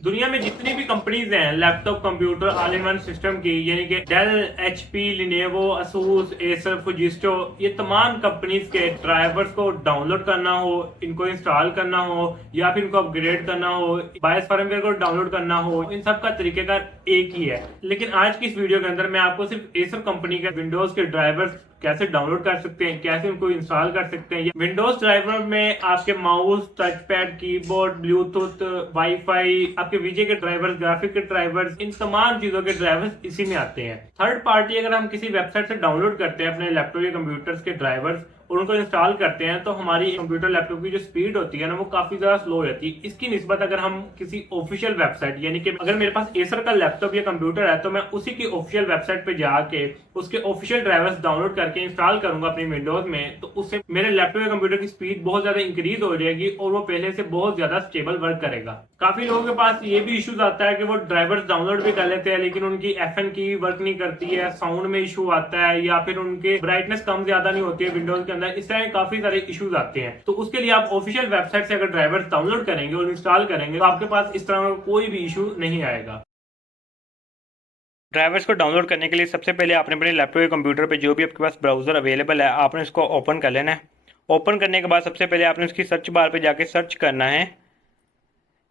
दुनिया में जितनी भी कंपनीज हैं laptop computer all in one system की, यानी कि del, HP, Lenovo, Asus, Acer, फुजिस्टो, ये तमाम कंपनीज के ड्राइवर्स को डाउनलोड करना हो, इनको इंस्टॉल करना हो या फिर इनको अपग्रेड करना हो, बायस फर्मवेयर को डाउनलोड करना हो, इन सब का तरीकेकार एक ही है। लेकिन आज की इस वीडियो के अंदर मैं आपको सिर्फ एसर कंपनी के विंडोज के ड्राइवर्स कैसे डाउनलोड कर सकते हैं, कैसे उनको इंस्टॉल कर सकते हैं। विंडोज ड्राइवर में आपके mouse, touch pad, keyboard, Bluetooth, wifi, आपके वीजे के ड्राइवर्स, ग्राफिक के ड्राइवर्स, इन तमाम चीजों के ड्राइवर्स इसी में आते हैं। थर्ड पार्टी अगर हम किसी वेबसाइट से डाउनलोड करते हैं अपने लैपटॉप या कंप्यूटर्स के ड्राइवर्स और उनको इंस्टॉल करते हैं तो हमारी कंप्यूटर लैपटॉप की जो स्पीड होती है ना वो काफी ज्यादा स्लो हो जाती है। इसकी निस्बत अगर हम किसी ऑफिशियल वेबसाइट, यानी कि अगर मेरे पास एसर का लैपटॉप या कंप्यूटर है तो मैं उसी की ऑफिशियल वेबसाइट पे जाके उसके ऑफिशियल ड्राइवर्स डाउनलोड करके इंस्टॉल करूंगा अपनी विंडोज में, तो उससे मेरे लैपटॉप या कंप्यूटर की स्पीड बहुत ज्यादा इंक्रीज हो जाएगी और वो पहले से बहुत ज्यादा स्टेबल वर्क करेगा। काफी लोगों के पास ये भी इश्यूज आता है कि वो ड्राइवर्स डाउनलोड भी कर लेते हैं लेकिन उनकी एफएन की वर्क नहीं करती है, साउंड में इशू आता है या फिर उनके ब्राइटनेस कम ज्यादा नहीं होती है विंडोज के अंदर। इस तरह काफी सारे इश्यूज आते हैं। तो उसके लिए आप ऑफिशियल वेबसाइट से अगर ड्राइवर्स डाउनलोड करेंगे और इंस्टॉल करेंगे तो आपके पास इस तरह का कोई भी इशू नहीं आएगा। ड्राइवर्स को डाउनलोड करने के लिए सबसे पहले आपने अपने लैपटॉप या कंप्यूटर पे जो भी आपके पास ब्राउजर अवेलेबल है आपने इसको ओपन कर लेना है। ओपन करने के बाद सबसे पहले आपने उसकी सर्च बार पे जाके सर्च करना है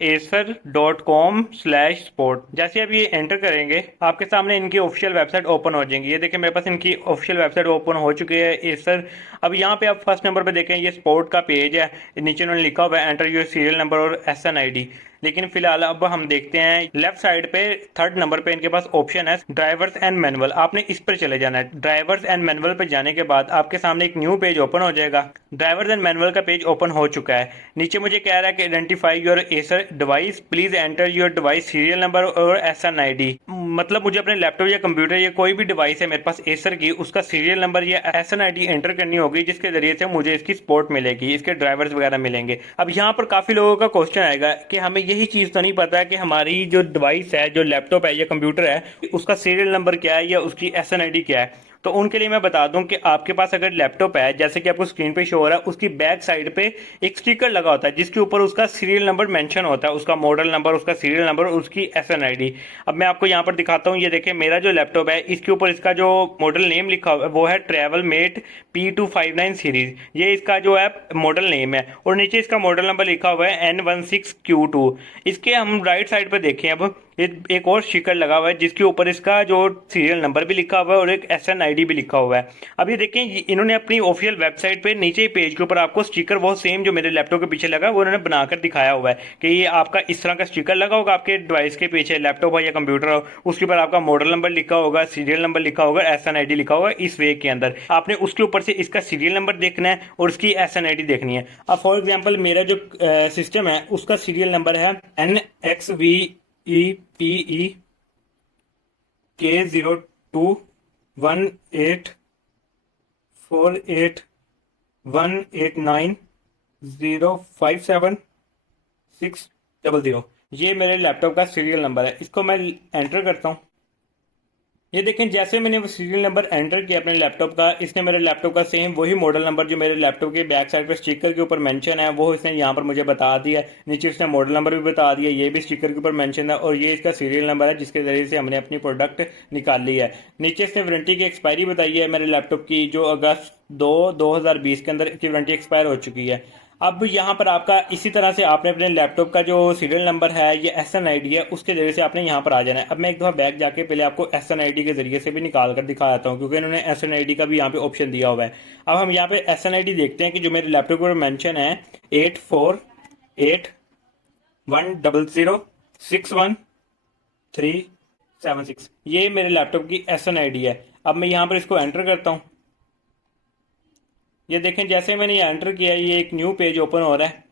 acer.com/support। जैसे आप ये एंटर करेंगे आपके सामने इनकी ऑफिशियल वेबसाइट ओपन हो जाएंगी। ये देखिए मेरे पास इनकी ऑफिशियल वेबसाइट ओपन हो चुकी है एसर। अब यहाँ पे आप फर्स्ट नंबर पे देखें ये सपोर्ट का पेज है, नीचे उन्होंने लिखा हुआ है एंटर योर सीरियल नंबर और SNID। लेकिन फिलहाल अब हम देखते हैं लेफ्ट साइड पे थर्ड नंबर पे इनके पास ऑप्शन है ड्राइवर्स एंड मैनुअल। आपने इस पर चले जाना है। ड्राइवर्स एंड मैनुअल पे जाने के बाद आपके सामने एक न्यू पेज ओपन हो जाएगा। ड्राइवर्स एंड मैनुअल का पेज ओपन हो चुका है। नीचे मुझे कह रहा है कि identify your Acer device, please enter your device serial number और SNID। मतलब मुझे अपने लैपटॉप या कंप्यूटर या कोई भी डिवाइस है मेरे पास एसर की, उसका सीरियल नंबर या SNID एंटर करनी होगी जिसके जरिए से मुझे इसकी सपोर्ट मिलेगी, इसके ड्राइवर्स वगैरह मिलेंगे। अब यहाँ पर काफी लोगों का क्वेश्चन आएगा कि हमें यही चीज तो नहीं पता कि हमारी जो डिवाइस है, जो लैपटॉप है या कंप्यूटर है, उसका सीरियल नंबर क्या है या उसकी SNID क्या है। तो उनके लिए मैं बता दूं कि आपके पास अगर लैपटॉप है जैसे कि आपको स्क्रीन पे शो हो रहा है, उसकी बैक साइड पे एक स्टिकर लगा होता है जिसके ऊपर उसका सीरियल नंबर मेंशन होता है, उसका मॉडल नंबर, उसका सीरियल नंबर और उसकी SNID। अब मैं आपको यहाँ पर दिखाता हूँ। ये देखिए मेरा जो लैपटॉप है इसके ऊपर इसका जो मॉडल नेम लिखा हुआ है वो है ट्रेवल मेट P259 सीरीज। ये इसका जो है मॉडल नेम है और नीचे इसका मॉडल नंबर लिखा हुआ है N16Q2। इसके हम राइट साइड पे देखें अब एक और स्टिकर लगा हुआ है जिसके ऊपर इसका जो सीरियल नंबर भी लिखा हुआ है और एक SNID भी लिखा हुआ है। अब ये देखें इन्होंने अपनी ऑफिशियल वेबसाइट पे नीचे पेज के ऊपर आपको स्टिकर बहुत सेम जो मेरे लैपटॉप के पीछे लगा वो उन्होंने बनाकर दिखाया हुआ है कि ये आपका इस तरह का स्टिकर लगा होगा आपके डिवाइस के पीछे, लैपटॉप हो या कंप्यूटर हो, उसके ऊपर आपका मॉडल नंबर लिखा होगा, सीरियल नंबर लिखा होगा, SNID लिखा होगा। इस वे के अंदर आपने उसके ऊपर से इसका सीरियल नंबर देखना है और उसकी SNID देखनी है। अब फॉर एग्जाम्पल मेरा जो सिस्टम है उसका सीरियल नंबर है NXVE-P18481890576000। ये मेरे लैपटॉप का सीरियल नंबर है। इसको मैं एंटर करता हूँ। ये देखें जैसे मैंने वो सीरियल नंबर एंटर किया अपने लैपटॉप का, इसने मेरे लैपटॉप का सेम वही मॉडल नंबर जो मेरे लैपटॉप के बैक साइड पर स्टिकर के ऊपर मेंशन है वो इसने यहाँ पर मुझे बता दिया। नीचे इसने मॉडल नंबर भी बता दिया, ये भी स्टिकर के ऊपर मेंशन है और ये इसका सीरियल नंबर है जिसके जरिए से हमने अपनी प्रोडक्ट निकाल ली है। नीचे इसने वारंटी की एक्सपायरी बताई है मेरे लैपटॉप की, जो अगस्त 2020 के अंदर इसकी वारंटी एक्सपायर हो चुकी है। अब यहाँ पर आपका इसी तरह से आपने अपने लैपटॉप का जो सीरियल नंबर है ये SNID है उसके जरिए से आपने यहाँ पर आ जाना है। अब मैं एक दफ़ा बैक जाके पहले आपको SNID के जरिए से भी निकाल कर दिखा देता हूँ क्योंकि इन्होंने SNID का भी यहाँ पे ऑप्शन दिया हुआ है। अब हम यहाँ पे SNID देखते हैं कि जो मेरे लैपटॉप पर मेंशन है 848100613376, ये मेरे लैपटॉप की SNID है। अब मैं यहाँ पर इसको एंटर करता हूँ। ये देखें जैसे मैंने ये एंटर किया ये एक न्यू पेज ओपन हो रहा है।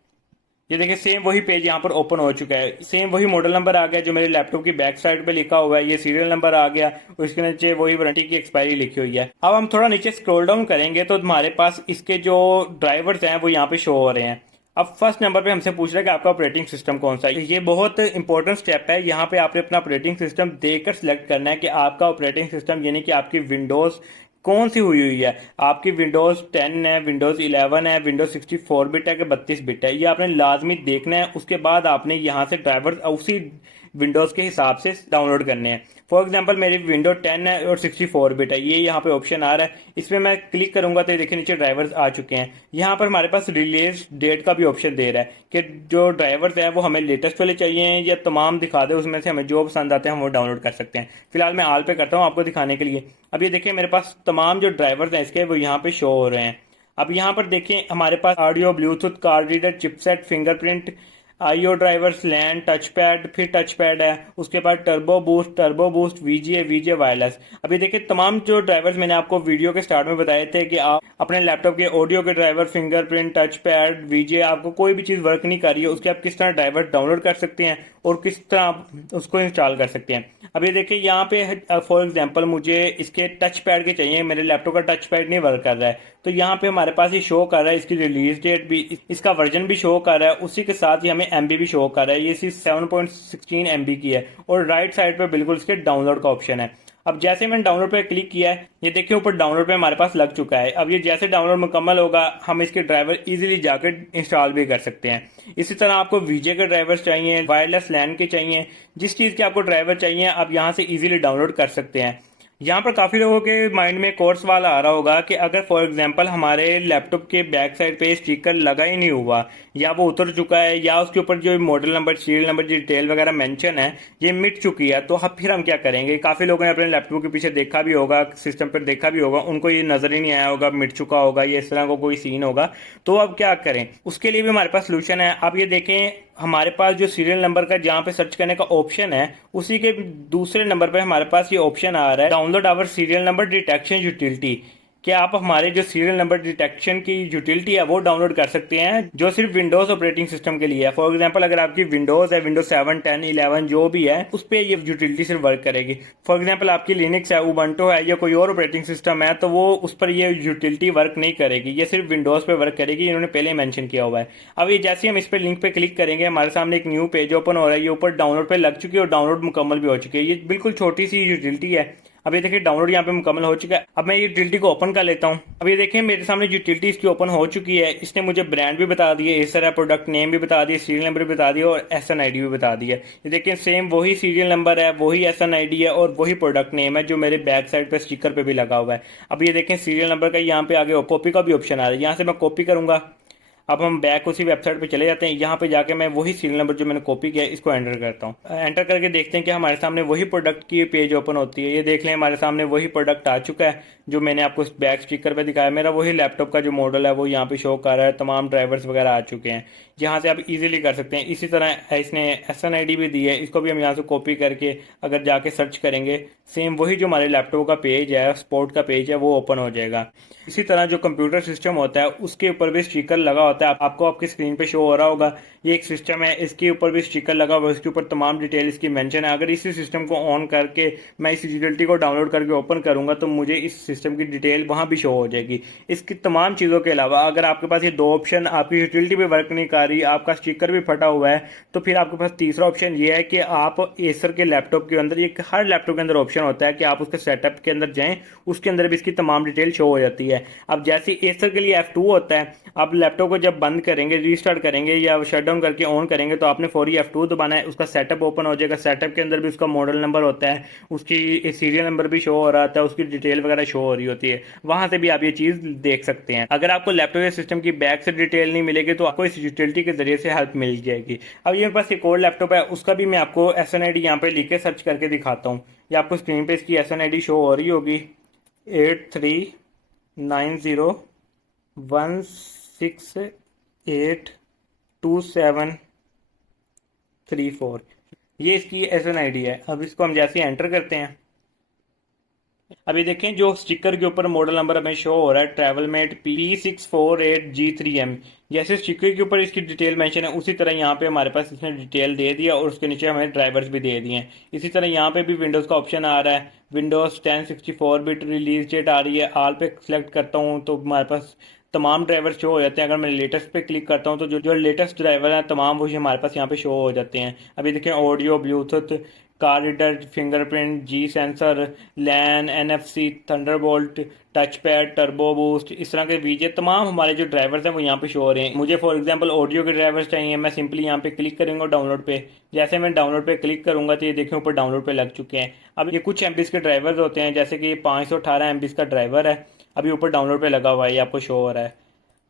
ये देखिए सेम वही पेज यहाँ पर ओपन हो चुका है, सेम वही मॉडल नंबर आ गया जो मेरे लैपटॉप की बैक साइड पे लिखा हुआ है, ये सीरियल नंबर आ गया और इसके नीचे वही वारंटी की एक्सपायरी लिखी हुई है। अब हम थोड़ा नीचे स्क्रॉल डाउन करेंगे तो हमारे पास इसके जो ड्राइवर्स हैं वो यहाँ पे शो हो रहे हैं। अब फर्स्ट नंबर पे हमसे पूछ रहा है कि आपका ऑपरेटिंग सिस्टम कौन सा है। ये बहुत इंपॉर्टेंट स्टेप है। यहाँ पे आपने अपना ऑपरेटिंग सिस्टम देखकर सिलेक्ट करना है कि आपका ऑपरेटिंग सिस्टम यानी कि आपकी विंडोज कौन सी हुई हुई है, आपकी विंडोज़ 10 है, विंडोज़ 11 है, विंडोज़ 64 बिट है कि 32 बिट है, ये आपने लाजमी देखना है। उसके बाद आपने यहाँ से ड्राइवर्स उसी विंडोज़ के हिसाब से डाउनलोड करने हैं। फॉर एग्जांपल मेरी विंडो 10 है और 64 बिट है, ये यहाँ पे ऑप्शन आ रहा है, इसमें मैं क्लिक करूंगा तो ये देखिए नीचे ड्राइवर्स आ चुके हैं। यहाँ पर हमारे पास रिलीज डेट का भी ऑप्शन दे रहा है कि जो ड्राइवर्स है वो हमें लेटेस्ट वाले चाहिए या तमाम दिखा दे, उसमें से हमें जो पसंद आते हैं हम वो डाउनलोड कर सकते हैं। फिलहाल मैं ऑल पे करता हूँ आपको दिखाने के लिए। अब ये देखिए मेरे पास तमाम जो ड्राइवर्स हैं इसके वो यहाँ पे शो हो रहे हैं। अब यहाँ पर देखें हमारे पास audio, Bluetooth, card reader, chipset, fingerprint, IO drivers, LAN, touchpad, फिर टच पैड है, उसके बाद टर्बो बूस्ट, वीजीए वायरलेस। अभी देखिए तमाम जो ड्राइवर्स मैंने आपको वीडियो के स्टार्ट में बताए थे कि आप अपने लैपटॉप के ऑडियो के driver, fingerprint, touch pad, VGA, आपको कोई भी चीज़ वर्क नहीं कर रही है उसके आप किस तरह ड्राइवर डाउनलोड कर सकते हैं और किस तरह आप उसको इंस्टॉल कर सकते हैं। अब ये देखिए यहाँ पे फॉर एग्जांपल मुझे इसके टच पैड के चाहिए, मेरे लैपटॉप का टच पैड नहीं वर्क कर रहा है, तो यहाँ पे हमारे पास ये शो कर रहा है, इसकी रिलीज डेट भी, इसका वर्जन भी शो कर रहा है, उसी के साथ ही हमें एमबी भी शो कर रहा है। ये सिर्फ 7.16 एमबी की है और राइट साइड पे बिल्कुल इसके डाउनलोड का ऑप्शन है। अब जैसे मैंने डाउनलोड पे क्लिक किया है, ये देखिए ऊपर डाउनलोड पे हमारे पास लग चुका है। अब ये जैसे डाउनलोड मुकम्मल होगा हम इसके ड्राइवर इजीली जाकर इंस्टॉल भी कर सकते हैं। इसी तरह आपको वीजे के ड्राइवर्स चाहिए, वायरलेस लैन के चाहिए, जिस चीज़ के आपको ड्राइवर चाहिए आप यहाँ से इजीली डाउनलोड कर सकते हैं। यहाँ पर काफ़ी लोगों के माइंड में कोर्स वाला आ रहा होगा कि अगर फॉर एग्जांपल हमारे लैपटॉप के बैक साइड पे स्टिकर लगा ही नहीं हुआ या वो उतर चुका है या उसके ऊपर जो model number, serial number, detail वगैरह मेंशन है ये मिट चुकी है, तो फिर हम क्या करेंगे। काफ़ी लोगों ने अपने लैपटॉप के पीछे देखा भी होगा, सिस्टम पर देखा भी होगा, उनको ये नज़र ही नहीं आया होगा, मिट चुका होगा या इस तरह का कोई सीन होगा, तो अब क्या करें। उसके लिए भी हमारे पास सोल्यूशन है। आप ये देखें हमारे पास जो सीरियल नंबर का जहाँ पे सर्च करने का ऑप्शन है उसी के दूसरे नंबर पे हमारे पास ये ऑप्शन आ रहा है, download our serial number detection utility. कि आप हमारे जो सीरियल नंबर डिटेक्शन की यूटिलिटी है वो डाउनलोड कर सकते हैं जो सिर्फ विंडोज ऑपरेटिंग सिस्टम के लिए है। फॉर एग्जांपल अगर आपकी विंडोज है, विंडोज 7, 10, 11 जो भी है उस पर ये यूटिलिटी सिर्फ वर्क करेगी। फॉर एग्जांपल आपकी लिनक्स है, उबंटू है या कोई और ऑपरेटिंग सिस्टम है तो वो उस पर ये यूटिलिटी वर्क नहीं करेगी, ये सिर्फ विंडोज पे वर्क करेगी। इन्होंने पहले ही मेंशन किया हुआ है। अब ये जैसे हम इस पर लिंक पे क्लिक करेंगे हमारे सामने एक न्यू पेज ओपन हो रहा है। ये ऊपर डाउनलोड पे लग चुकी है और डाउनलोड मुकम्मल भी हो चुकी है। ये बिल्कुल छोटी सी यूटिलिटी है। अब ये देखिए डाउनलोड यहाँ पे मुकम्मल हो चुका है। अब मैं ये यूटिलिटी को ओपन कर लेता हूँ। अब ये देखिए मेरे सामने यूटिलिटी इसकी ओपन हो चुकी है। इसने मुझे ब्रांड भी बता दिए, एसर है, प्रोडक्ट नेम भी बता दिए, सीरियल नंबर भी बता दिया और SNID भी बता दिया। ये देखिए सेम वही सीरियल नंबर है, वही SNID है और वही प्रोडक्ट नेम है जो मेरे बैक साइड पे स्टिकर पे भी लगा हुआ है। अब ये देखें सीरियल नंबर का यहाँ पे आगे कॉपी का भी ऑप्शन आ रहा है, यहाँ से मैं कॉपी करूंगा। अब हम बैक उसी वेबसाइट पे चले जाते हैं। यहाँ पे जाके मैं वही सीरियल नंबर जो मैंने कॉपी किया है इसको एंटर करता हूँ। एंटर करके देखते हैं कि हमारे सामने वही प्रोडक्ट की पेज ओपन होती है। ये देख लें हमारे सामने वही प्रोडक्ट आ चुका है जो मैंने आपको बैक स्टिकर पे दिखाया। मेरा वही लैपटॉप का जो मॉडल है वो यहाँ पे शो कर रहा है, तमाम ड्राइवर्स वगैरह आ चुके हैं जहाँ से आप इजीली कर सकते हैं। इसी तरह इसने SNID भी दी है, इसको भी हम यहाँ से कॉपी करके अगर जाके सर्च करेंगे सेम वही जो हमारे लैपटॉप का पेज है, स्पोर्ट का पेज है, वो ओपन हो जाएगा। इसी तरह जो कंप्यूटर सिस्टम होता है उसके ऊपर भी स्टिकर लगा होता है, आपको आपकी स्क्रीन पे शो हो रहा होगा। ये एक सिस्टम है, इसके ऊपर भी स्टिकर लगा हुआ है, इसके ऊपर तमाम डिटेल इसकी मेंशन है। अगर इसी सिस्टम को ऑन करके मैं इस यूटिलिटी को डाउनलोड करके ओपन करूंगा तो मुझे इस सिस्टम की डिटेल वहां भी शो हो जाएगी। इसकी तमाम चीज़ों के अलावा अगर आपके पास ये दो ऑप्शन, आपकी यूटिलिटी भी वर्क नहीं कर रही, आपका स्टिकर भी फटा हुआ है, तो फिर आपके पास तीसरा ऑप्शन ये है कि आप एसर के लैपटॉप के अंदर, ये हर लैपटॉप के अंदर ऑप्शन होता है कि आप उसके सेटअप के अंदर जाएं, उसके अंदर भी इसकी तमाम डिटेल शो हो जाती है। अब जैसे एसर के लिए F2 होता है, आप लैपटॉप को जब बंद करेंगे, रीस्टार्ट करेंगे या शटडाउन करके ऑन करेंगे तो आपने फौरी F2 दबाना है, उसका सेटअप ओपन हो जाएगा। सेटअप के अंदर भी उसका मॉडल नंबर होता है, उसकी सीरियल नंबर भी शो हो रहा होता है, उसकी डिटेल वगैरह शो हो रही होती है, वहां से भी आप ये चीज देख सकते हैं। अगर आपको लैपटॉप या सिस्टम की बैक से डिटेल नहीं मिलेगी तो आपको इस यूटिलिटी के जरिए से हेल्प मिल जाएगी। अब ये मेरे पास एक और लैपटॉप है, उसका भी मैं आपको SNID यहाँ पे लिख के सर्च करके दिखाता हूँ। ये आपको स्क्रीन पे इसकी SNID शो हो रही होगी 8390168274। ये इसकी SNID है। अब इसको हम जैसे एंटर करते हैं, अभी देखें जो स्टिकर के ऊपर मॉडल नंबर हमें शो हो रहा है ट्रैवलमेट P648G3M, जैसे स्टिकर के ऊपर इसकी डिटेल मेंशन है उसी तरह यहाँ पे हमारे पास इसने डिटेल दे दिया और उसके नीचे हमें ड्राइवर्स भी दे दिए हैं। इसी तरह यहाँ पे भी विंडोज़ का ऑप्शन आ रहा है, विंडोज़ 10 64 बिट रिलीज डेट आ रही है। ऑल पे सेलेक्ट करता हूँ तो हमारे पास तमाम ड्राइवर शो हो जाते हैं। अगर मैं लेटेस्ट पे क्लिक करता हूँ तो जो जो लेटेस्ट ड्राइवर हैं तमाम वही हमारे पास यहाँ पे शो हो जाते हैं। अभी देखें audio, Bluetooth, car reader, fingerprint, G sensor, LAN, NFC, Thunderbolt, touchpad, turbo boost, इस तरह के वीजे तमाम हमारे जो ड्राइवर्स हैं वो यहाँ पे शो हो रहे हैं। मुझे फॉर एग्जांपल ऑडियो के ड्राइवर्स चाहिए, मैं सिंपली यहाँ पे क्लिक करूंगा डाउनलोड पे। जैसे मैं डाउनलोड पे क्लिक करूंगा तो ये देखें ऊपर डाउनलोड पे लग चुके हैं। अब ये कुछ एमबीज के ड्राइवर्स होते हैं, जैसे कि 518 एमबीज का ड्राइवर है, अभी ऊपर डाउनलोड पे लगा हुआ है, ये आपको शो हो रहा है।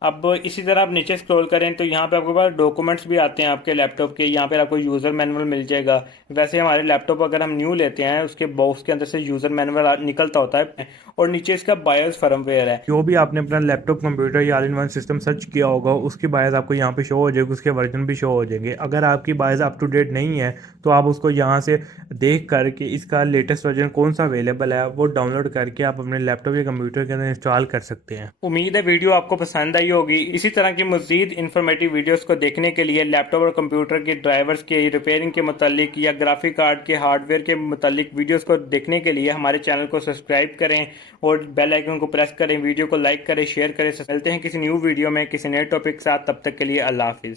अब इसी तरह आप नीचे स्क्रॉल करें तो यहाँ पे आपके पास डॉक्यूमेंट्स भी आते हैं आपके लैपटॉप के। यहाँ पे आपको यूज़र मैनुअल मिल जाएगा। वैसे हमारे लैपटॉप अगर हम न्यू लेते हैं उसके बॉक्स के अंदर से यूज़र मैनुअल निकलता होता है, और नीचे इसका बायोस फर्मवेयर है। जो भी आपने अपना लैपटॉप, कंप्यूटर या all in one system search किया होगा उसकी बायोस आपको यहाँ पे शो हो जाएगी, उसके वर्जन भी शो हो जाएंगे। अगर आपकी बायोस अप टू डेट नहीं है तो आप उसको यहाँ से देख करके इसका लेटेस्ट वर्जन कौन सा अवेलेबल है वो डाउनलोड करके आप अपने लैपटॉप या कंप्यूटर के अंदर इंस्टॉल कर सकते हैं। उम्मीद है वीडियो आपको पसंद आई होगी। इसी तरह की मजीद इन्फॉर्मेटिव वीडियोस को देखने के लिए लैपटॉप और कंप्यूटर के ड्राइवर्स के रिपेयरिंग के मुतालिक या ग्राफिक कार्ड के हार्डवेयर के मुतालिक वीडियोस को देखने के लिए हमारे चैनल को सब्सक्राइब करें और बेल आइकन को प्रेस करें। वीडियो को लाइक करें, शेयर करें। मिलते हैं किसी न्यू वीडियो में किसी नए टॉपिक के साथ, तब तक के लिए अल्लाह हाफिज़।